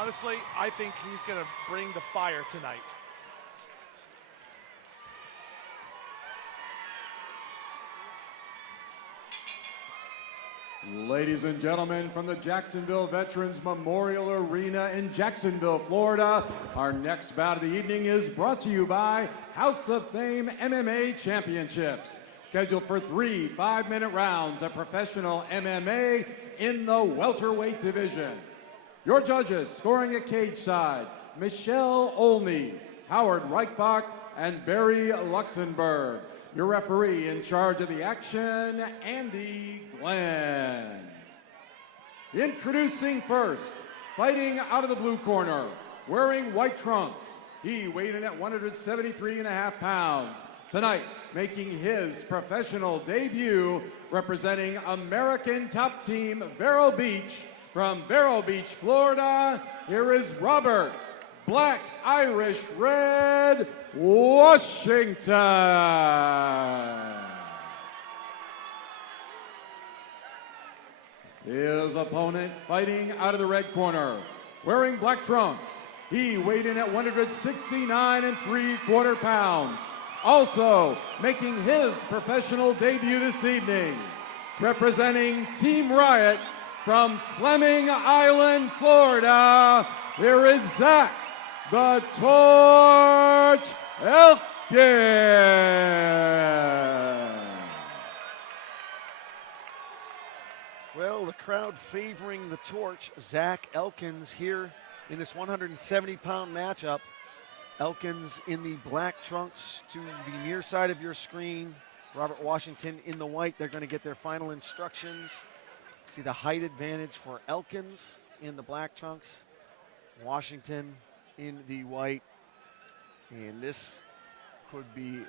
Honestly, I think he's going to bring the fire tonight. Ladies and gentlemen, from the Jacksonville Veterans Memorial Arena in Jacksonville, Florida, our next bout of the evening is brought to you by House of Fame MMA Championships. Scheduled for 3 5-minute rounds of professional MMA in the welterweight division. Your judges scoring at cage side, Michelle Olney, Howard Reichbach, and Barry Luxembourg. Your referee in charge of the action, Andy Glenn. Introducing first, fighting out of the blue corner, wearing white trunks. He weighed in at 173.5 pounds. Tonight, making his professional debut, representing American top team Vero Beach. From Vero Beach, Florida, here is Robert Black Irish Red Washington. His opponent fighting out of the red corner, wearing black trunks. He weighed in at 169.75 pounds. Also making his professional debut this evening, representing Team Riot from Fleming Island, Florida, here is Zach the Torch Elkins. Well, the crowd favoring the Torch, Zach Elkins, here in this 170-pound matchup. Elkins in the black trunks to the near side of your screen. Robert Washington in the white. They're going to get their final instructions. See the height advantage for Elkins in the black trunks. Washington in the white. And this could be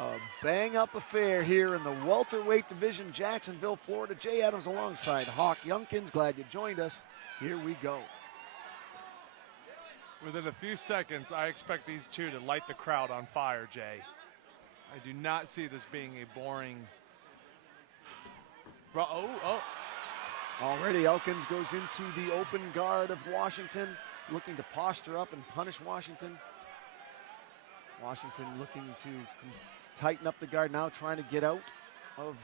a bang-up affair here in the welterweight division, Jacksonville, Florida. Jay Adams alongside Hawk Youngkins. Glad you joined us. Here we go. Within a few seconds, I expect these two to light the crowd on fire, Jay. I do not see this being a boring... Already Elkins goes into the open guard of Washington, looking to posture up and punish Washington. Washington looking to tighten up the guard now, trying to get out of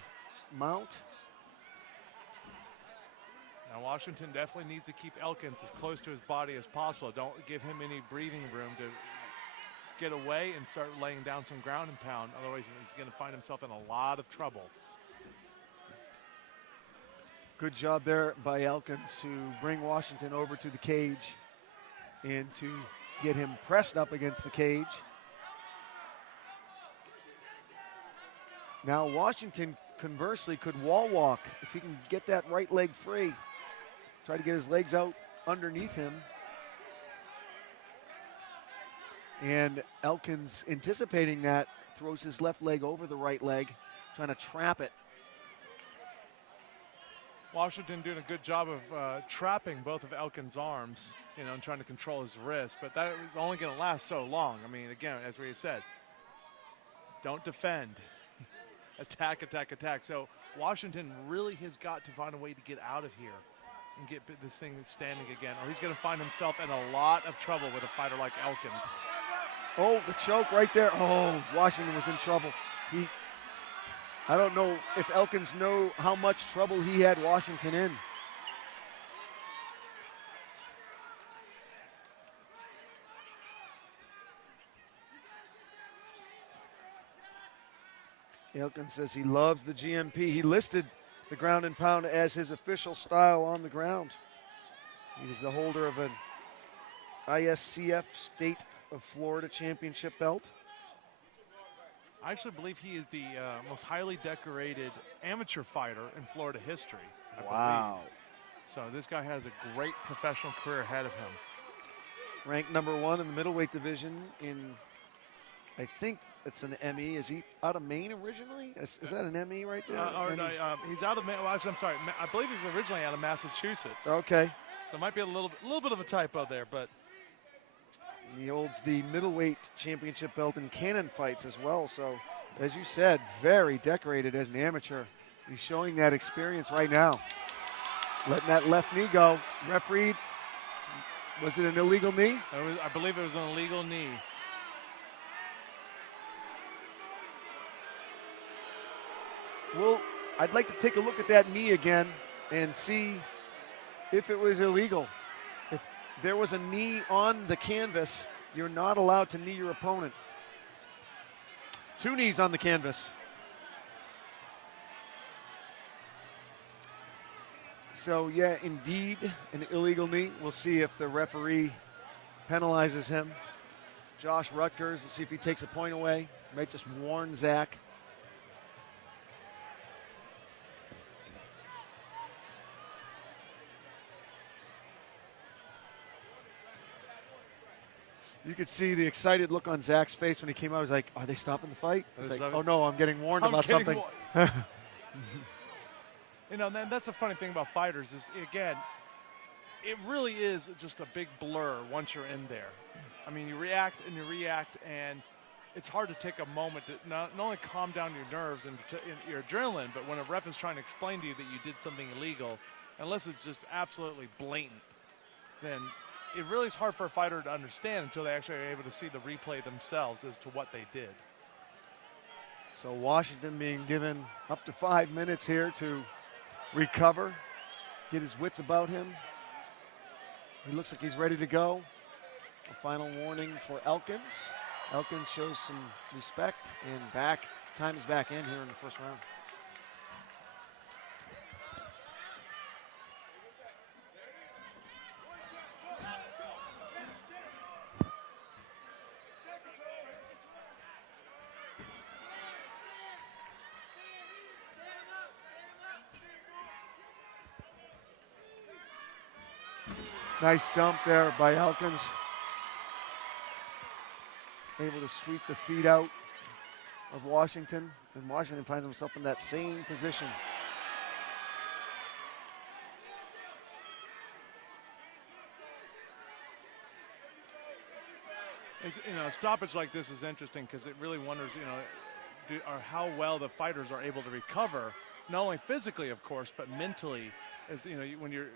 mount. Now Washington definitely needs to keep Elkins as close to his body as possible. Don't give him any breathing room to get away and start laying down some ground and pound. Otherwise, he's going to find himself in a lot of trouble. Good job there by Elkins to bring Washington over to the cage and to get him pressed up against the cage. Now Washington, conversely, could wall walk if he can get that right leg free. Try to get his legs out underneath him. And Elkins, anticipating that, throws his left leg over the right leg, trying to trap it. Washington doing a good job of trapping both of Elkins' arms, and trying to control his wrist, but that is only going to last so long. I mean, again, as we said, don't defend. Attack, attack, attack. So Washington really has got to find a way to get out of here and get this thing standing again, or he's going to find himself in a lot of trouble with a fighter like Elkins. Oh, the choke right there. Oh, Washington was in trouble. I don't know if Elkins know how much trouble he had Washington in. Elkins says he loves the GMP. He listed the ground and pound as his official style on the ground. He's the holder of an ISCF State of Florida Championship belt. I actually believe he is the most highly decorated amateur fighter in Florida history. I believe. So this guy has a great professional career ahead of him. Ranked #1 in the middleweight division in, I think it's an ME. Is he out of Maine originally? Is that an ME right there? He's out of Maine. Well, I'm sorry. I believe he's originally out of Massachusetts. Okay. So it might be a little bit of a typo there, but. He holds the middleweight championship belt in cannon fights as well. So, as you said, very decorated as an amateur. He's showing that experience right now. Letting that left knee go. Referee Was it an illegal knee? I believe it was an illegal knee. Well, I'd like to take a look at that knee again and see if it was illegal. If there was a knee on the canvas, you're not allowed to knee your opponent. 2 knees on the canvas. So, yeah, indeed, an illegal knee. We'll see if the referee penalizes him. Josh Rutgers, we'll see if he takes a point away. Might just warn Zach. You could see the excited look on Zach's face when he came out. He was like, are they stopping the fight? I was like, oh no, I'm getting warned about something. You know, that's the funny thing about fighters is, again, it really is just a big blur once you're in there. I mean, you react, and it's hard to take a moment to not only calm down your nerves and your adrenaline, but when a ref is trying to explain to you that you did something illegal, unless it's just absolutely blatant, then it really is hard for a fighter to understand until they actually are able to see the replay themselves as to what they did. So Washington being given up to 5 minutes here to recover, get his wits about him. He looks like he's ready to go. A final warning for Elkins. Elkins shows some respect, and time is back in here in the first round. Nice dump there by Elkins. Able to sweep the feet out of Washington, and Washington finds himself in that same position. You know, a stoppage like this is interesting because it really wonders, you know, how well the fighters are able to recover, not only physically, of course, but mentally. As you know, when you're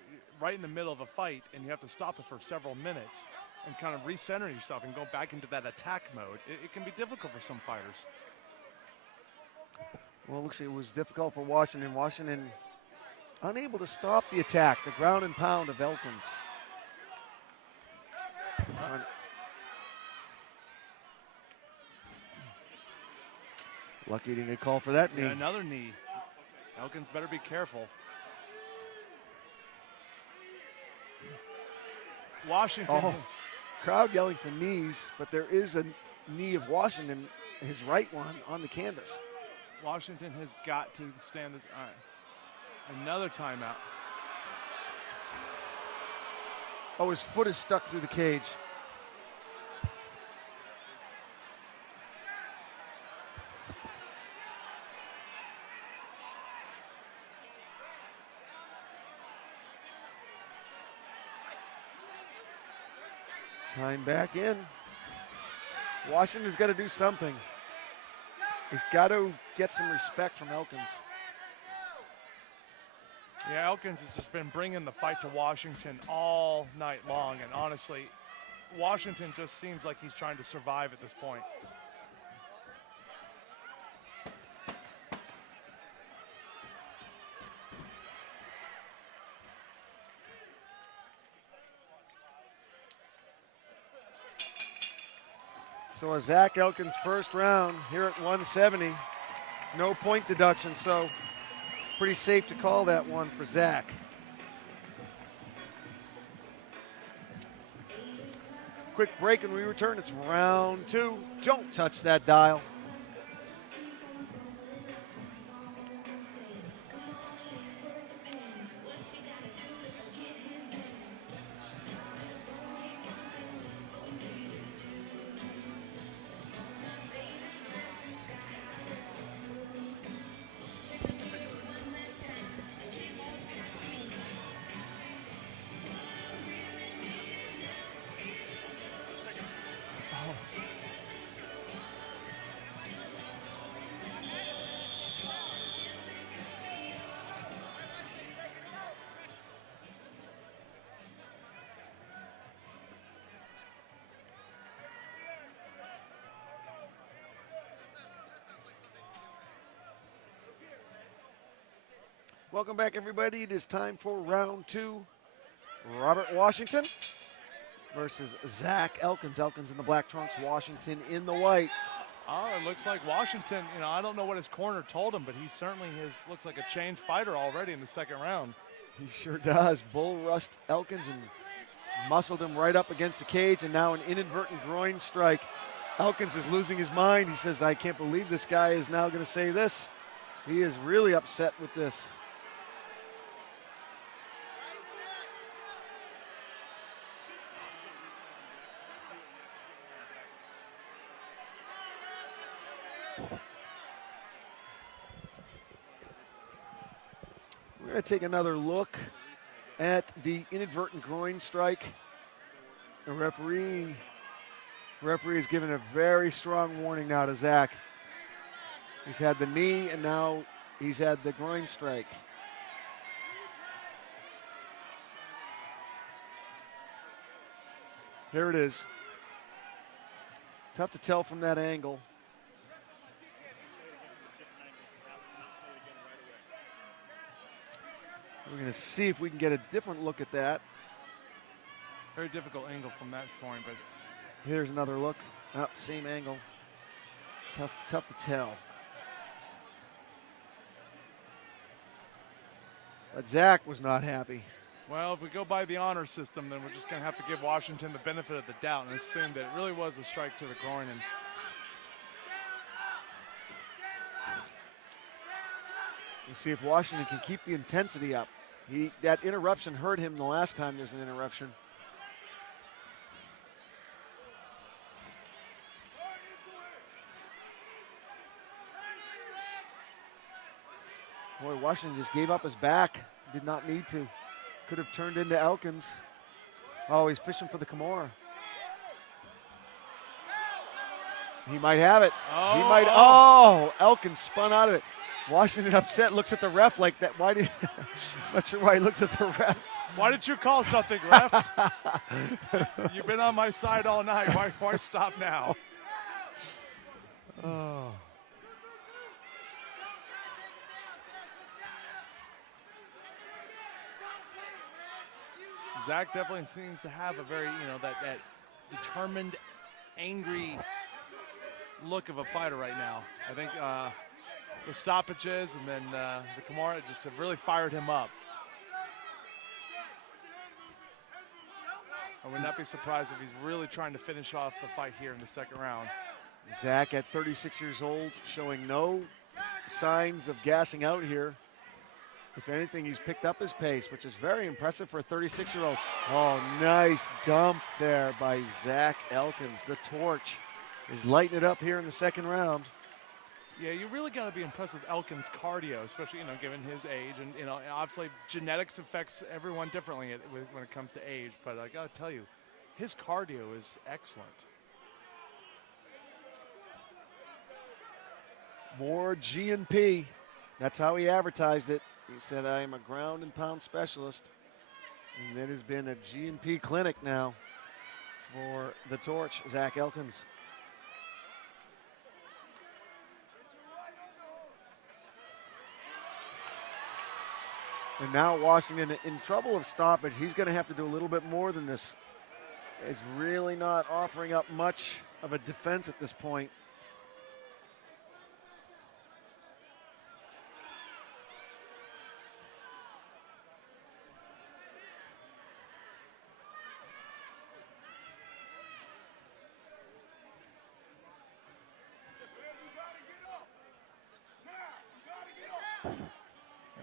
right in the middle of a fight and you have to stop it for several minutes and kind of recenter yourself and go back into that attack mode, it can be difficult for some fighters. Well, it looks like it was difficult for Washington. Washington unable to stop the attack, the ground and pound of Elkins. Lucky he didn't get called for that knee. Yeah, another knee. Elkins better be careful. Washington. Oh, crowd yelling for knees, but there is a knee of Washington, his right one, on the canvas. Washington has got to stand this. All right. Another timeout. Oh, his foot is stuck through the cage. Time back in. Washington's got to do something. He's got to get some respect from Elkins. Yeah, Elkins has just been bringing the fight to Washington all night long, and honestly, Washington just seems like he's trying to survive at this point. So a Zach Elkins first round here at 170. No point deduction, so pretty safe to call that one for Zach. Quick break and we return. It's round 2. Don't touch that dial. Welcome back, everybody. It is time for round 2. Robert Washington versus Zach Elkins. Elkins in the black trunks, Washington in the white. Oh, it looks like Washington, I don't know what his corner told him, but he certainly looks like a changed fighter already in the second round. He sure does. Bull rushed Elkins and muscled him right up against the cage, and now an inadvertent groin strike. Elkins is losing his mind. He says, I can't believe this guy is now going to say this. He is really upset with this. We're going to take another look at the inadvertent groin strike. The referee is giving a very strong warning now to Zach. He's had the knee, and now he's had the groin strike. There it is. Tough to tell from that angle. We're going to see if we can get a different look at that. Very difficult angle from that point, but here's another look. Oh, same angle. Tough to tell. But Zach was not happy. well, if we go by the honor system, then we're just going to have to give Washington the benefit of the doubt and assume that it really was a strike to the groin. And we'll see if Washington can keep the intensity up. That interruption hurt him the last time there's an interruption. Boy, Washington just gave up his back. Did not need to. Could have turned into Elkins. Oh, he's fishing for the Kimura. He might have it. Oh, He might. Oh, Elkins spun out of it. Washington upset, looks at the ref like that. Why did? Not sure why he looked at the ref. why did you call something, ref? You've been on my side all night. Why stop now? Oh. Zach definitely seems to have a very, that determined, angry look of a fighter right now. I think the stoppages and then the Kimura just have really fired him up. I would not be surprised if he's really trying to finish off the fight here in the second round. Zach at 36 years old, showing no signs of gassing out here. If anything, he's picked up his pace, which is very impressive for a 36-year-old. Oh, nice dump there by Zach Elkins. The torch is lighting it up here in the second round. Yeah, you really got to be impressed with Elkins' cardio, especially, given his age. And, obviously genetics affects everyone differently when it comes to age. But I got to tell you, his cardio is excellent. More G&P. That's how he advertised it. He said, I am a ground and pound specialist. And it has been a G&P clinic now for the torch, Zach Elkins. And now Washington in trouble of stoppage. He's going to have to do a little bit more than this. He's really not offering up much of a defense at this point.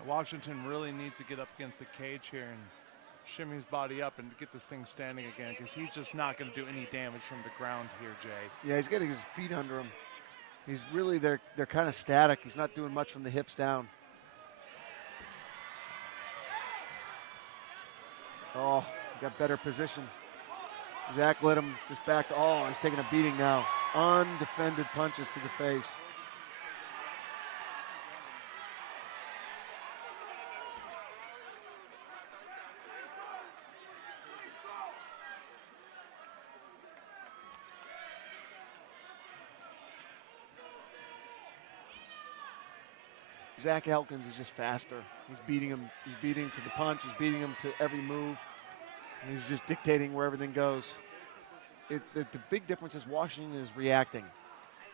Washington really needs to get up against the cage here and shimmy his body up and get this thing standing again, because he's just not going to do any damage from the ground here, Jay. Yeah, he's getting his feet under him. He's really, they're kind of static. He's not doing much from the hips down. Oh, got better position. Zach let him just back to, oh, he's taking a beating now. Undefended punches to the face. Zach Elkins is just faster. He's beating him. He's beating him to the punch. He's beating him to every move. And he's just dictating where everything goes. The big difference is Washington is reacting.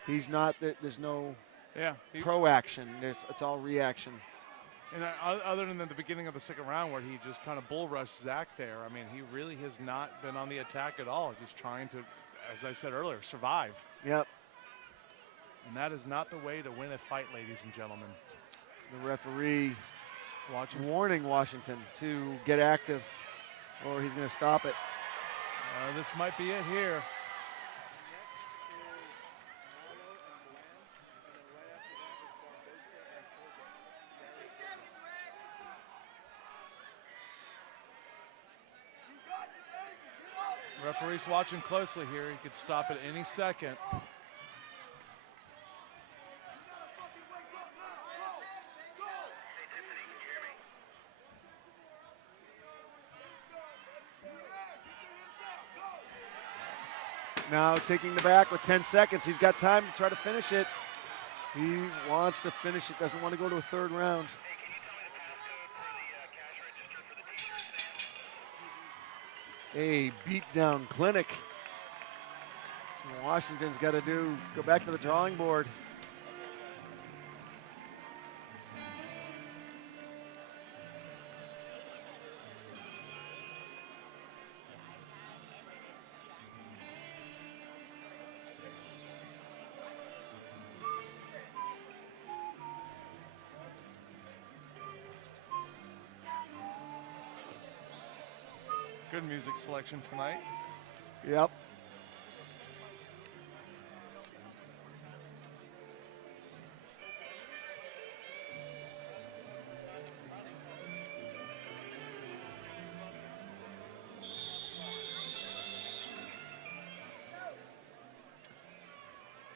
He's not. There's no pro action. It's all reaction. And other than the beginning of the second round where he just kind of bull rushed Zach there, I mean, he really has not been on the attack at all. Just trying to, as I said earlier, survive. Yep. And that is not the way to win a fight, ladies and gentlemen. The referee warning Washington to get active or he's going to stop it. This might be it here. Referee's watching closely here. He could stop at any second. Now taking the back with 10 seconds. He's got time to try to finish it. He wants to finish it, doesn't want to go to a third round. A beatdown clinic. Washington's got to go back to the drawing board. Good music selection tonight. Yep.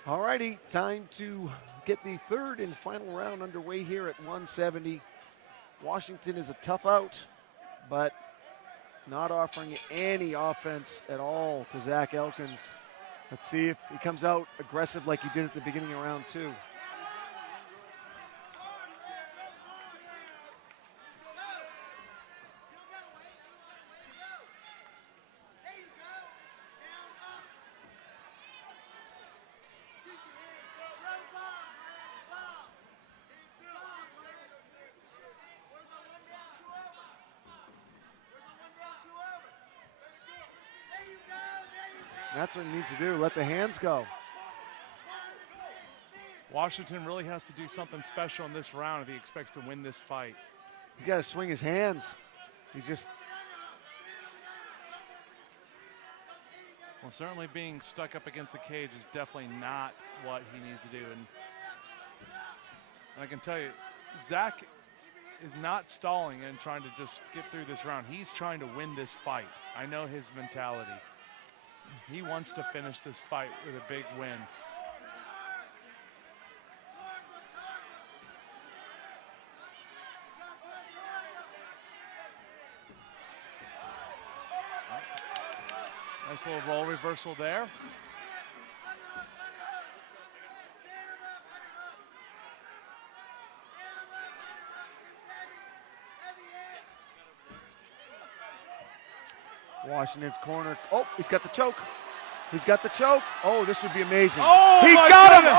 All righty, time to get the third and final round underway here at 170. Washington is a tough out, but not offering any offense at all to Zach Elkins. Let's see if he comes out aggressive like he did at the beginning of round two. That's what he needs to do, let the hands go. Washington really has to do something special in this round if he expects to win this fight. He's got to swing his hands. He's just... Well, certainly being stuck up against the cage is definitely not what he needs to do. And I can tell you, Zach is not stalling and trying to just get through this round. He's trying to win this fight. I know his mentality. He wants to finish this fight with a big win. Nice little roll reversal there. Washington's corner. Oh, he's got the choke. He's got the choke. Oh, this would be amazing. Oh, he my got goodness. him.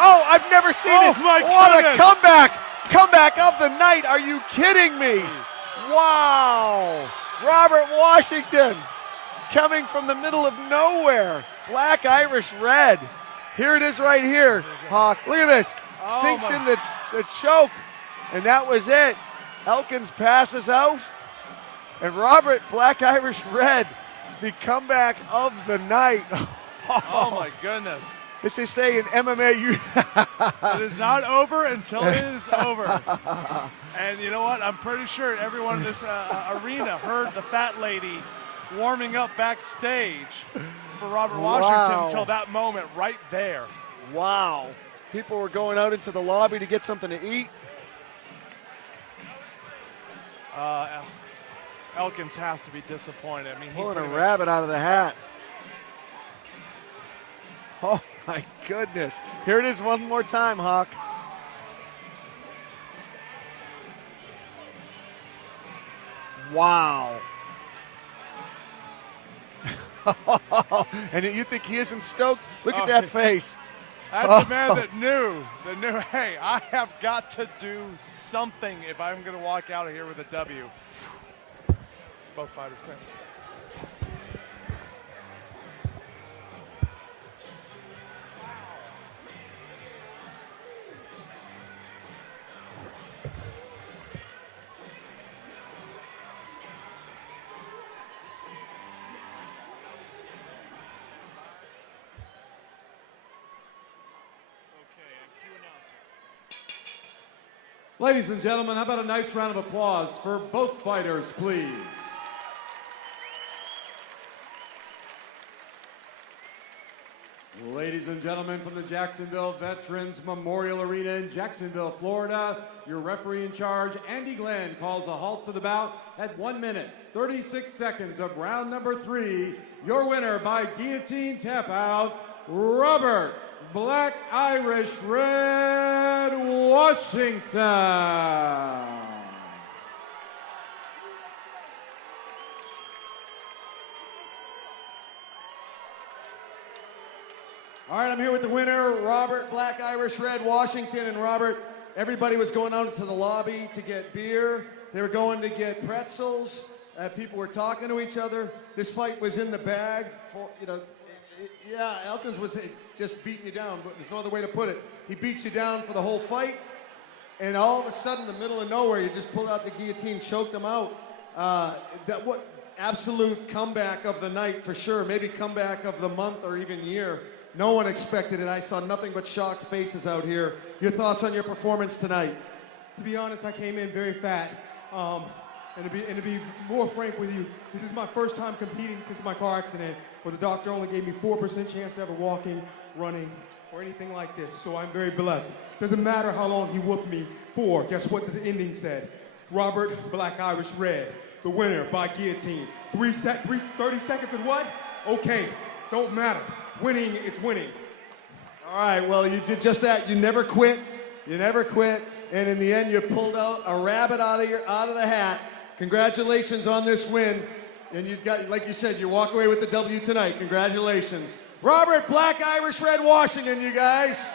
Oh, I've never seen it. My what goodness. A comeback. Comeback of the night. Are you kidding me? Wow. Robert Washington coming from the middle of nowhere. Black Irish red. Here it is right here. Hawk, look at this. Sinks in the choke. And that was it. Elkins passes out. And Robert, Black Irish Red, the comeback of the night. Oh my goodness. As they say in MMA, it is not over until it is over. And you know what? I'm pretty sure everyone in this arena heard the fat lady warming up backstage for Robert Washington until that moment right there. Wow. People were going out into the lobby to get something to eat. Elkins has to be disappointed. I mean, pulling a rabbit out of the hat. Oh my goodness. Here it is one more time, Hawk. Wow. And you think he isn't stoked? Look at that face. That's a man that knew, hey, I have got to do something if I'm going to walk out of here with a W. Both fighters pay respect. Ladies and gentlemen, how about a nice round of applause for both fighters, please? Ladies and gentlemen, from the Jacksonville Veterans Memorial Arena in Jacksonville, Florida, your referee in charge, Andy Glenn, calls a halt to the bout at 1 minute, 36 seconds of round number 3. Your winner by guillotine tap out, Robert Black Irish Red Washington. All right, I'm here with the winner, Robert Black Irish Red Washington. And Robert, everybody was going out to the lobby to get beer. They were going to get pretzels. People were talking to each other. This fight was in the bag for, yeah, Elkins was just beating you down, but there's no other way to put it. He beat you down for the whole fight, and all of a sudden, in the middle of nowhere, you just pulled out the guillotine, choked him out. What absolute comeback of the night for sure, maybe comeback of the month or even year. No one expected it. I saw nothing but shocked faces out here. Your thoughts on your performance tonight? To be honest, I came in very fat. And to be more frank with you, this is my first time competing since my car accident, where the doctor only gave me 4% chance to ever walking, running, or anything like this. So I'm very blessed. Doesn't matter how long he whooped me for. Guess what the ending said? Robert Black Irish Red, the winner by guillotine. 30 seconds and what? Okay, don't matter. Winning is winning. All right, well, you did just that. You never quit. You never quit. And in the end, you pulled out a rabbit out of the hat. Congratulations on this win. And you've got, like you said, you walk away with the W tonight. Congratulations. Robert Black Irish Red Washington, you guys.